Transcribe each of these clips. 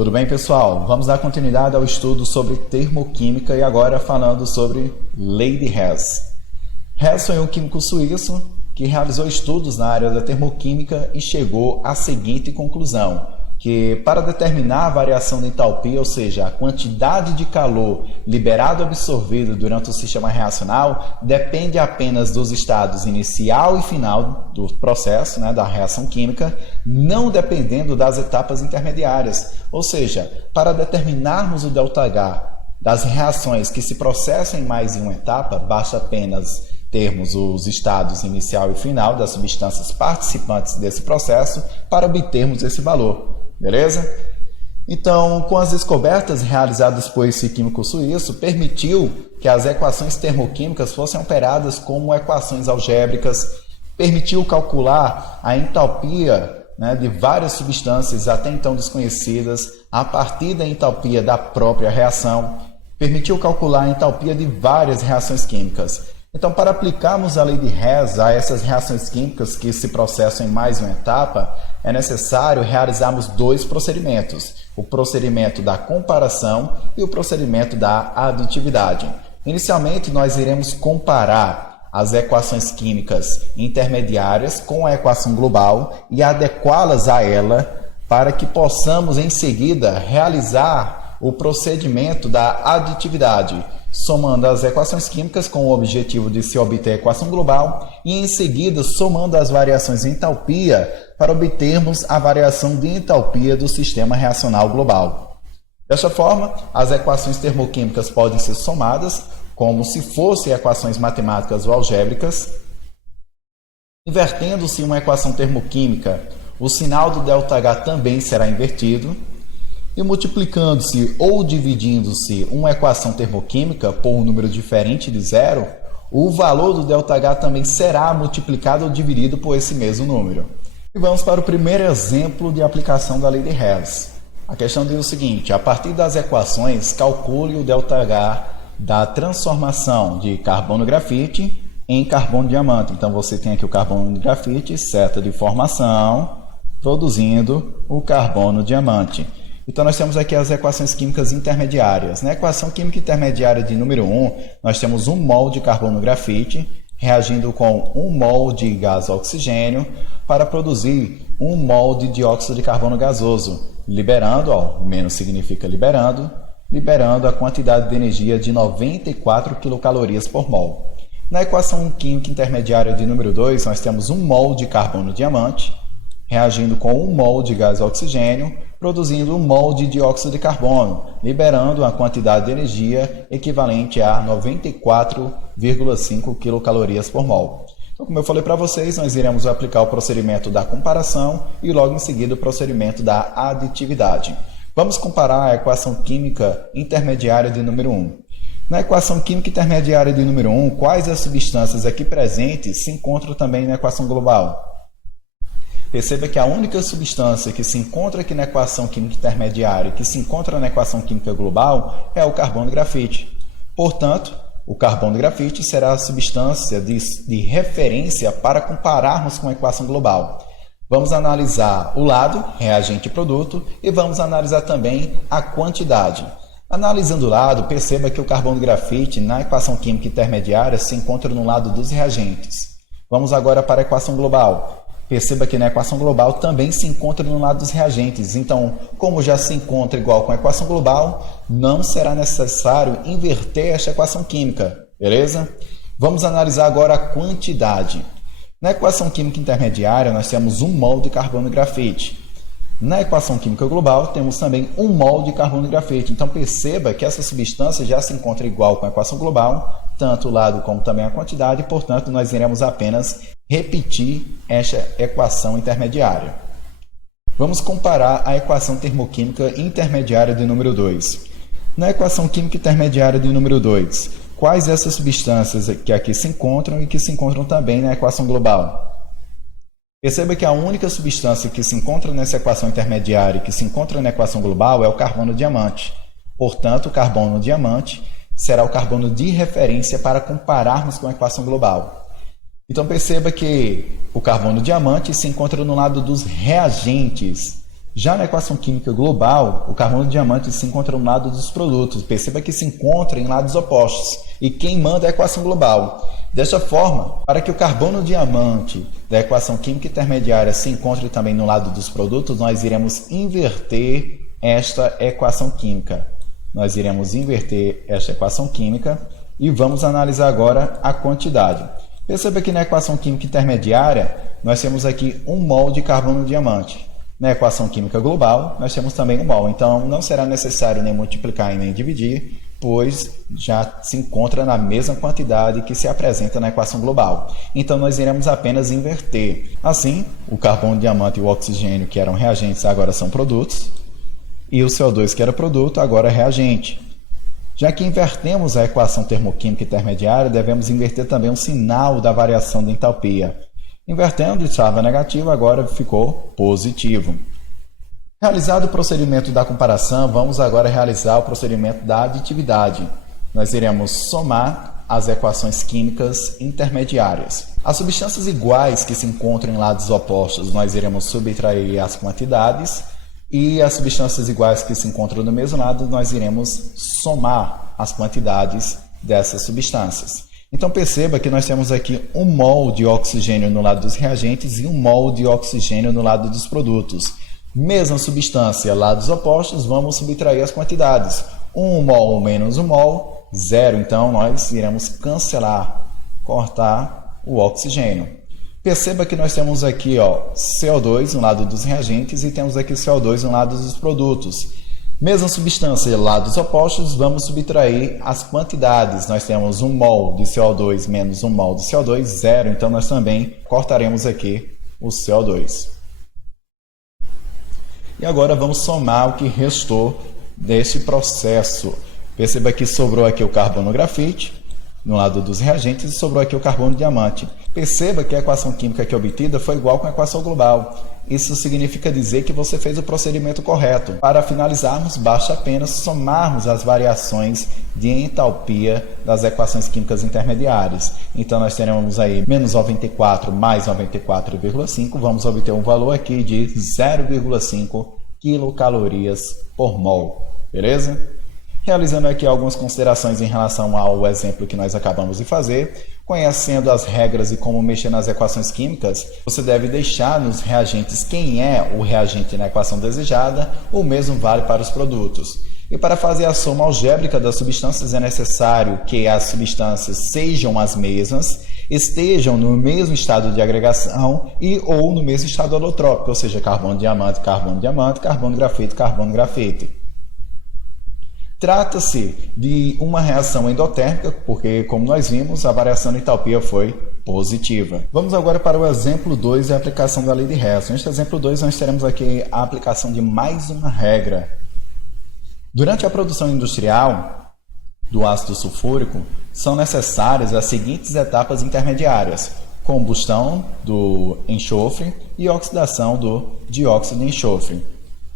Tudo bem, pessoal? Vamos dar continuidade ao estudo sobre termoquímica e agora falando sobre lei de Hess. Hess foi um químico suíço que realizou estudos na área da termoquímica e chegou à seguinte conclusão, que para determinar a variação da entalpia, ou seja, a quantidade de calor liberado e absorvido durante o sistema reacional, depende apenas dos estados inicial e final do processo, da reação química, não dependendo das etapas intermediárias. Ou seja, para determinarmos o ΔH das reações que se processam em mais de uma etapa, basta apenas termos os estados inicial e final das substâncias participantes desse processo para obtermos esse valor. Beleza? Então, com as descobertas realizadas por esse químico suíço, permitiu que as equações termoquímicas fossem operadas como equações algébricas, permitiu calcular a entalpia de várias substâncias até então desconhecidas a partir da entalpia da própria reação, permitiu calcular a entalpia de várias reações químicas. Então, para aplicarmos a lei de Hess a essas reações químicas que se processam em mais de uma etapa, é necessário realizarmos dois procedimentos, o procedimento da comparação e o procedimento da aditividade. Inicialmente, nós iremos comparar as equações químicas intermediárias com a equação global e adequá-las a ela para que possamos, em seguida, realizar o procedimento da aditividade, somando as equações químicas com o objetivo de se obter a equação global e, em seguida, somando as variações de entalpia para obtermos a variação de entalpia do sistema reacional global. Desta forma, as equações termoquímicas podem ser somadas como se fossem equações matemáticas ou algébricas. Invertendo-se uma equação termoquímica, o sinal do ΔH também será invertido. E multiplicando-se ou dividindo-se uma equação termoquímica por um número diferente de zero, o valor do ΔH também será multiplicado ou dividido por esse mesmo número. E vamos para o primeiro exemplo de aplicação da lei de Hess. A questão diz o seguinte: a partir das equações, calcule o ΔH da transformação de carbono-grafite em carbono-diamante. Então você tem aqui o carbono-grafite, seta de formação, produzindo o carbono-diamante. Então, nós temos aqui as equações químicas intermediárias. Na equação química intermediária de número 1, nós temos 1 mol de carbono-grafite reagindo com 1 mol de gás oxigênio para produzir 1 mol de dióxido de carbono gasoso, liberando, o menos significa liberando a quantidade de energia de 94 quilocalorias por mol. Na equação química intermediária de número 2, nós temos 1 mol de carbono-diamante reagindo com 1 mol de gás oxigênio, produzindo 1 mol de dióxido de carbono, liberando uma quantidade de energia equivalente a 94,5 quilocalorias por mol. Então, como eu falei para vocês, nós iremos aplicar o procedimento da comparação e logo em seguida o procedimento da aditividade. Vamos comparar a equação química intermediária de número 1. Na equação química intermediária de número 1, quais as substâncias aqui presentes se encontram também na equação global? Perceba que a única substância que se encontra aqui na equação química intermediária e que se encontra na equação química global é o carbono-grafite. Portanto, o carbono-grafite será a substância de referência para compararmos com a equação global. Vamos analisar o lado, reagente e produto, e vamos analisar também a quantidade. Analisando o lado, perceba que o carbono-grafite na equação química intermediária se encontra no lado dos reagentes. Vamos agora para a equação global. Perceba que na equação global também se encontra no lado dos reagentes. Então, como já se encontra igual com a equação global, não será necessário inverter esta equação química, beleza? Vamos analisar agora a quantidade. Na equação química intermediária, nós temos 1 mol de carbono-grafite. Na equação química global, temos também 1 mol de carbono-grafite. Então, perceba que essa substância já se encontra igual com a equação global, tanto o lado como também a quantidade, e, portanto, nós iremos apenas repetir esta equação intermediária. Vamos comparar a equação termoquímica intermediária de número 2. Na equação química intermediária de número 2, quais essas substâncias que aqui se encontram e que se encontram também na equação global? Perceba que a única substância que se encontra nessa equação intermediária e que se encontra na equação global é o carbono-diamante. Portanto, o carbono-diamante será o carbono de referência para compararmos com a equação global. Então perceba que o carbono-diamante se encontra no lado dos reagentes Já na equação química global, o carbono de diamante se encontra no lado dos produtos. Perceba que se encontra em lados opostos. E quem manda é a equação global. Desta forma, para que o carbono diamante da equação química intermediária se encontre também no lado dos produtos, nós iremos inverter esta equação química. Nós iremos inverter esta equação química e vamos analisar agora a quantidade. Perceba que na equação química intermediária, nós temos aqui 1 mol de carbono diamante. Na equação química global, nós temos também 1 mol. Então, não será necessário nem multiplicar e nem dividir, pois já se encontra na mesma quantidade que se apresenta na equação global. Então, nós iremos apenas inverter. Assim, o carbono diamante e o oxigênio, que eram reagentes, agora são produtos. E o CO2, que era produto, agora é reagente. Já que invertemos a equação termoquímica intermediária, devemos inverter também o sinal da variação da entalpia. Invertendo, estava negativo, agora ficou positivo. Realizado o procedimento da comparação, vamos agora realizar o procedimento da aditividade. Nós iremos somar as equações químicas intermediárias. As substâncias iguais que se encontram em lados opostos, nós iremos subtrair as quantidades, e as substâncias iguais que se encontram no mesmo lado, nós iremos somar as quantidades dessas substâncias. Então perceba que nós temos aqui 1 mol de oxigênio no lado dos reagentes e 1 mol de oxigênio no lado dos produtos. Mesma substância, lados opostos, vamos subtrair as quantidades. 1 mol menos 1 mol, 0. Então nós iremos cancelar, cortar o oxigênio. Perceba que nós temos aqui CO2 no lado dos reagentes e temos aqui CO2 no lado dos produtos. Mesma substância, lados opostos, vamos subtrair as quantidades. Nós temos 1 mol de CO2 menos 1 mol de CO2, 0. Então, nós também cortaremos aqui o CO2. E agora vamos somar o que restou desse processo. Perceba que sobrou aqui o carbono grafite no lado dos reagentes e sobrou aqui o carbono diamante. Perceba que a equação química aqui obtida foi igual com a equação global. Isso significa dizer que você fez o procedimento correto. Para finalizarmos, basta apenas somarmos as variações de entalpia das equações químicas intermediárias. Então, nós teremos aí menos 94 mais 94,5. Vamos obter um valor aqui de 0,5 quilocalorias por mol. Beleza? Realizando aqui algumas considerações em relação ao exemplo que nós acabamos de fazer. Conhecendo as regras e como mexer nas equações químicas, você deve deixar nos reagentes quem é o reagente na equação desejada, o mesmo vale para os produtos. E para fazer a soma algébrica das substâncias é necessário que as substâncias sejam as mesmas, estejam no mesmo estado de agregação e ou no mesmo estado alotrópico, ou seja, carbono-diamante, carbono-diamante, carbono-grafite, carbono-grafite. Trata-se de uma reação endotérmica, porque, como nós vimos, a variação de entalpia foi positiva. Vamos agora para o exemplo 2 e a aplicação da lei de Hess. Neste exemplo 2, nós teremos aqui a aplicação de mais uma regra. Durante a produção industrial do ácido sulfúrico, são necessárias as seguintes etapas intermediárias: combustão do enxofre e oxidação do dióxido de enxofre.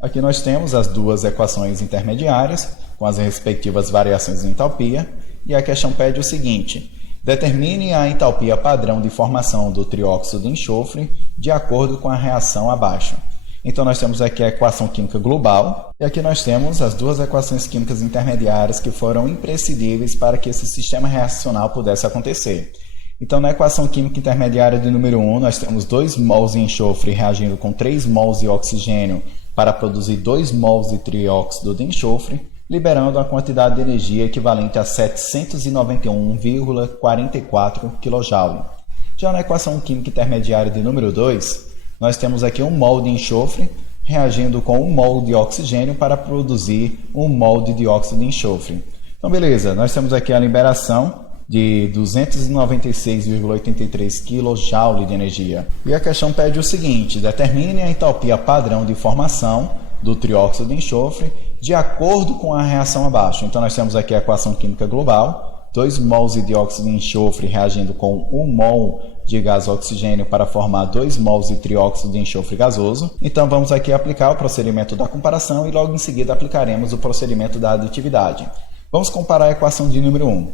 Aqui nós temos as duas equações intermediárias, com as respectivas variações de entalpia, e a questão pede o seguinte: determine a entalpia padrão de formação do trióxido de enxofre de acordo com a reação abaixo. Então, nós temos aqui a equação química global, e aqui nós temos as duas equações químicas intermediárias que foram imprescindíveis para que esse sistema reacional pudesse acontecer. Então, na equação química intermediária de número 1, nós temos 2 mols de enxofre reagindo com 3 mols de oxigênio para produzir 2 mols de trióxido de enxofre, liberando uma quantidade de energia equivalente a 791,44 kJ. Já na equação química intermediária de número 2, nós temos aqui 1 mol de enxofre reagindo com 1 mol de oxigênio para produzir 1 mol de dióxido de enxofre. Então, beleza, nós temos aqui a liberação de 296,83 kJ de energia. E a questão pede o seguinte: determine a entalpia padrão de formação do trióxido de enxofre de acordo com a reação abaixo. Então, nós temos aqui a equação química global, 2 mols de dióxido de enxofre reagindo com 1 mol de gás oxigênio para formar 2 mols de trióxido de enxofre gasoso. Então, vamos aqui aplicar o procedimento da comparação e logo em seguida aplicaremos o procedimento da aditividade. Vamos comparar a equação de número 1.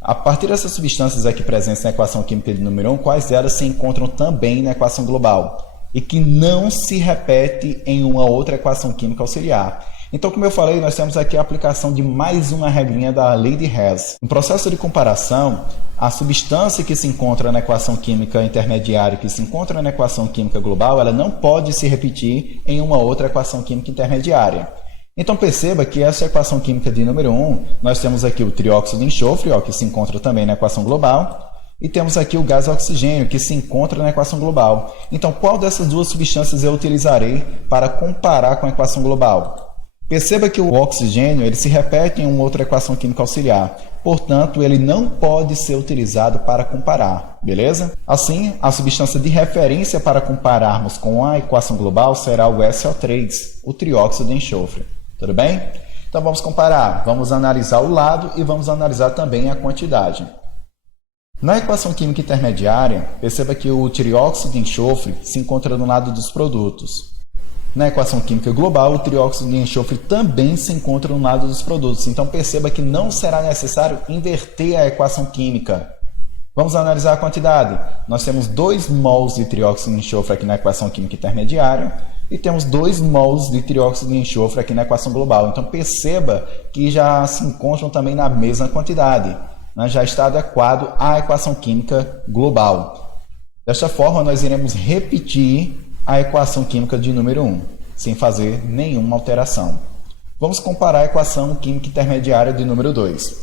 A partir dessas substâncias aqui presentes na equação química de número 1, quais delas se encontram também na equação global? e que não se repete em uma outra equação química auxiliar. Então, como eu falei, nós temos aqui a aplicação de mais uma regrinha da lei de Hess. No processo de comparação, a substância que se encontra na equação química intermediária que se encontra na equação química global, ela não pode se repetir em uma outra equação química intermediária. Então, perceba que essa equação química de número 1, nós temos aqui o trióxido de enxofre, que se encontra também na equação global, e temos aqui o gás oxigênio, que se encontra na equação global. Então, qual dessas duas substâncias eu utilizarei para comparar com a equação global? Perceba que o oxigênio ele se repete em uma outra equação química auxiliar, portanto, ele não pode ser utilizado para comparar, beleza? Assim, a substância de referência para compararmos com a equação global será o SO3, o trióxido de enxofre. Tudo bem? Então vamos comparar, vamos analisar o lado e vamos analisar também a quantidade. Na equação química intermediária, perceba que o trióxido de enxofre se encontra no lado dos produtos. Na equação química global, o trióxido de enxofre também se encontra no lado dos produtos. Então, perceba que não será necessário inverter a equação química. Vamos analisar a quantidade. Nós temos 2 mols de trióxido de enxofre aqui na equação química intermediária e temos 2 mols de trióxido de enxofre aqui na equação global. Então, perceba que já se encontram também na mesma quantidade. Já está adequado à equação química global. Desta forma, nós iremos repetir a equação química de número 1, sem fazer nenhuma alteração. Vamos comparar a equação química intermediária de número 2.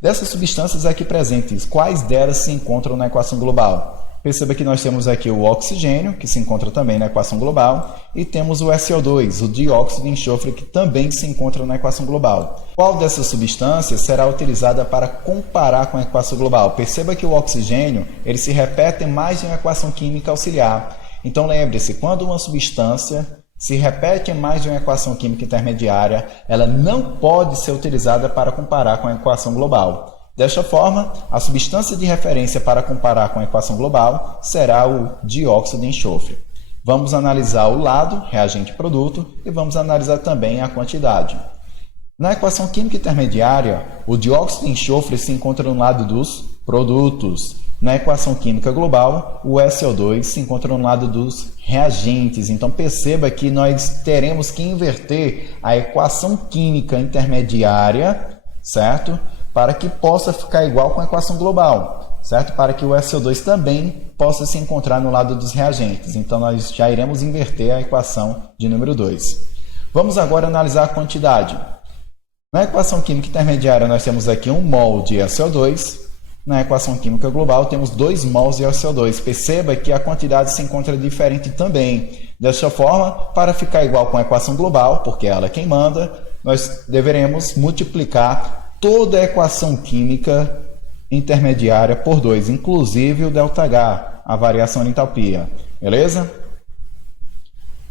Dessas substâncias aqui presentes, quais delas se encontram na equação global? Perceba que nós temos aqui o oxigênio, que se encontra também na equação global, e temos o SO2, o dióxido de enxofre, que também se encontra na equação global. Qual dessas substâncias será utilizada para comparar com a equação global? Perceba que o oxigênio ele se repete mais em uma equação química auxiliar. Então, lembre-se, quando uma substância se repete em mais de uma equação química intermediária, ela não pode ser utilizada para comparar com a equação global. Desta forma, a substância de referência para comparar com a equação global será o dióxido de enxofre. Vamos analisar o lado, reagente e produto, e vamos analisar também a quantidade. Na equação química intermediária, o dióxido de enxofre se encontra no lado dos produtos. Na equação química global, o SO2 se encontra no lado dos reagentes. Então, perceba que nós teremos que inverter a equação química intermediária, certo? Para que possa ficar igual com a equação global, certo? Para que o SO2 também possa se encontrar no lado dos reagentes. Então, nós já iremos inverter a equação de número 2. Vamos agora analisar a quantidade. Na equação química intermediária, nós temos aqui 1 mol de SO2. Na equação química global, temos 2 mols de SO2. Perceba que a quantidade se encontra diferente também. Desta forma, para ficar igual com a equação global, porque ela é quem manda, nós deveremos multiplicar toda a equação química intermediária por 2, inclusive o ΔH, a variação de entalpia. Beleza?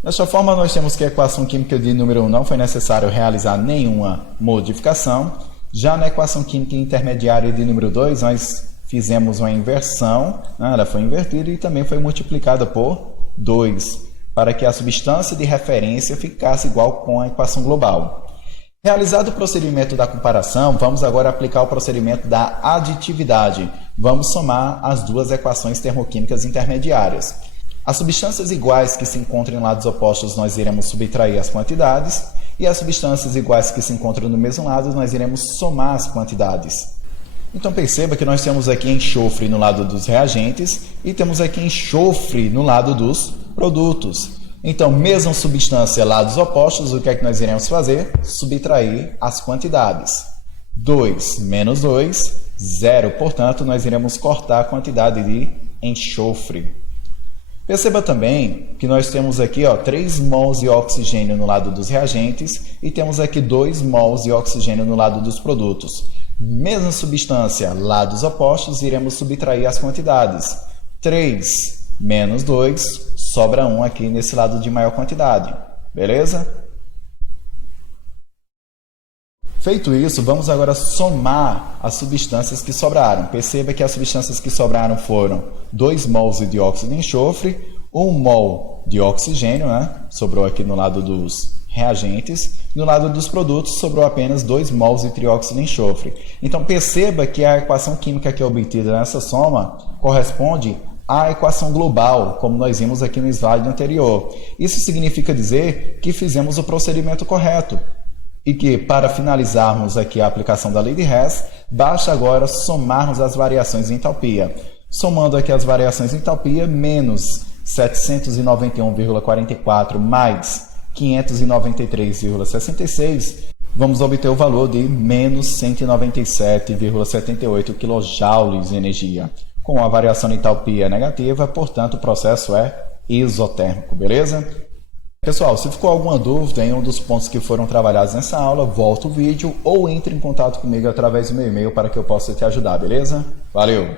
Desta forma, nós temos que a equação química de número 1 não foi necessário realizar nenhuma modificação. Já na equação química intermediária de número 2, nós fizemos uma inversão, ela foi invertida e também foi multiplicada por 2, para que a substância de referência ficasse igual com a equação global. Realizado o procedimento da comparação, vamos agora aplicar o procedimento da aditividade. Vamos somar as duas equações termoquímicas intermediárias. As substâncias iguais que se encontram em lados opostos, nós iremos subtrair as quantidades, e as substâncias iguais que se encontram no mesmo lado, nós iremos somar as quantidades. Então, perceba que nós temos aqui enxofre no lado dos reagentes e temos aqui enxofre no lado dos produtos. Então, mesma substância, lados opostos, o que é que nós iremos fazer? Subtrair as quantidades. 2 menos 2, 0. Portanto, nós iremos cortar a quantidade de enxofre. Perceba também que nós temos aqui 3 mols de oxigênio no lado dos reagentes e temos aqui 2 mols de oxigênio no lado dos produtos. Mesma substância, lados opostos, iremos subtrair as quantidades. 3 menos 2, sobra 1 aqui nesse lado de maior quantidade. Beleza? Feito isso, vamos agora somar as substâncias que sobraram. Perceba que as substâncias que sobraram foram 2 mols de dióxido de enxofre, 1 mol de oxigênio, sobrou aqui no lado dos reagentes. No lado dos produtos, sobrou apenas 2 mols de trióxido de enxofre. Então, perceba que a equação química que é obtida nessa soma corresponde a equação global, como nós vimos aqui no slide anterior. Isso significa dizer que fizemos o procedimento correto e que, para finalizarmos aqui a aplicação da lei de Hess, basta agora somarmos as variações em entalpia. Somando aqui as variações em entalpia, menos 791,44 mais 593,66, vamos obter o valor de menos 197,78 kJ de energia. Com a variação de entalpia negativa, portanto, o processo é isotérmico, beleza? Pessoal, se ficou alguma dúvida em um dos pontos que foram trabalhados nessa aula, volta o vídeo ou entre em contato comigo através do meu e-mail para que eu possa te ajudar, beleza? Valeu!